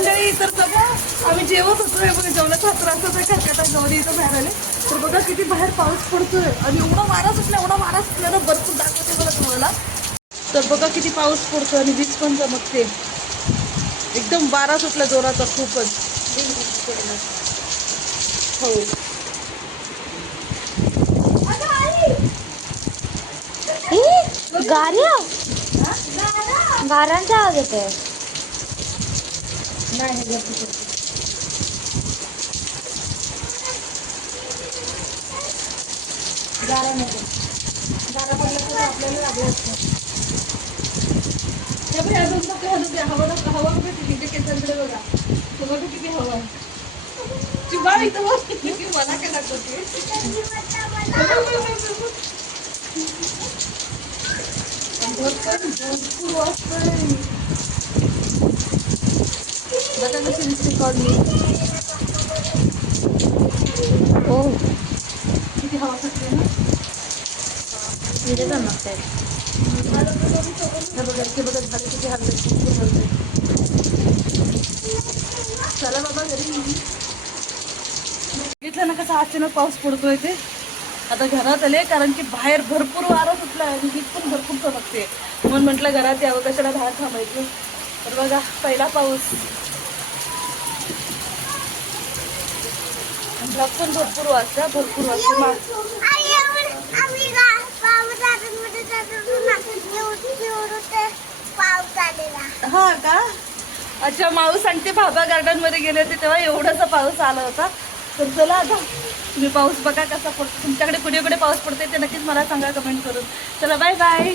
मंडळी तर बघा आम्ही जेवत होतो. हे बघा जेवणाचा त्रास होता कर्कटा गौरी इथं बाहेर आले तर बघा किती बाहेर पाऊस पडतोय. आणि एवढा वारा सुटला एवढा वारा सुटला ना भरपूर दाखवते बघा तुम्हाला. तर बघा किती पाऊस पडतो आणि वीज पण चमकते. एकदम वारा सुटला जोराचा खूपच. हो. गाऱ्या गाऱ्यांचा आवाज येतोय. गर्दी करते. गारा नको गारा पडला तर आपल्याला लागलं असतं. हे ह्या दोन ह्या दोन- हवा हवा कुठे तिथे केसांकडे बघा. बघा किती हवा चिबा इथं. मला काय दाखवते भरपूर वाजतंय. बघा कशी दिसते कॉलनी हो किती हवा सुटली ना तिथे चमकताय हे बघा इथे झालं किती हलते चला बाबा घरी बघितलं ना कसा अचानक पाऊस पडतोय ते. आता घरात आले कारण की बाहेर भरपूर वारा सुटला आणि वीज पण भरपूर चमकते. म्हणून म्हटलं घरात यावं कशाला बाहेर थांबायचं. तर बघा पहिला पाऊस. ढग पण भरपूर वाजता भरपूर वाजता हा का? अच्छा माऊस आणि ते भाबा गार्डनमध्ये गेले होते तेव्हा एवढासा पाऊस आला होता. तर चला आता तुम्ही पाऊस बघा कसा पडतो. तुमच्याकडे कुठे कुठे पाऊस पडते ते नक्कीच मला सांगा कमेंट करून. चला बाय बाय